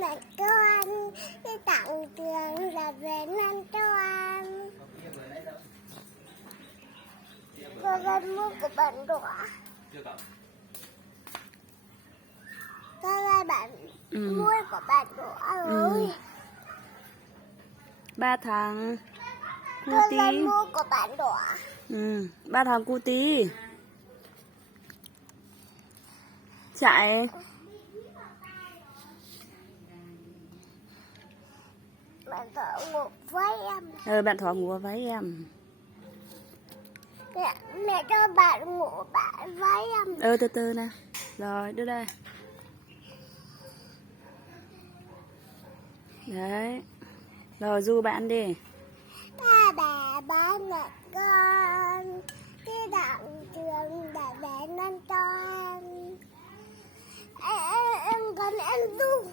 mẹ con, đi tặng trường là về nên cho ăn. Con lên mua của bạn đũa. Con lên bạn mua của bạn đũa rồi. 3 thằng cu Con tí. lên mua của bạn đũa. 3 thằng cu tí chạy. Bạn thợ ngủ với em. Bạn Thỏ ngủ vào váy em. Mẹ cho bạn ngủ bạn với em. Từ từ nè. Rồi đưa đây. Đấy. Rồi du bạn đi. Ba bà ba mẹ con, đi tặng trường để về nên cho em. Em con em du.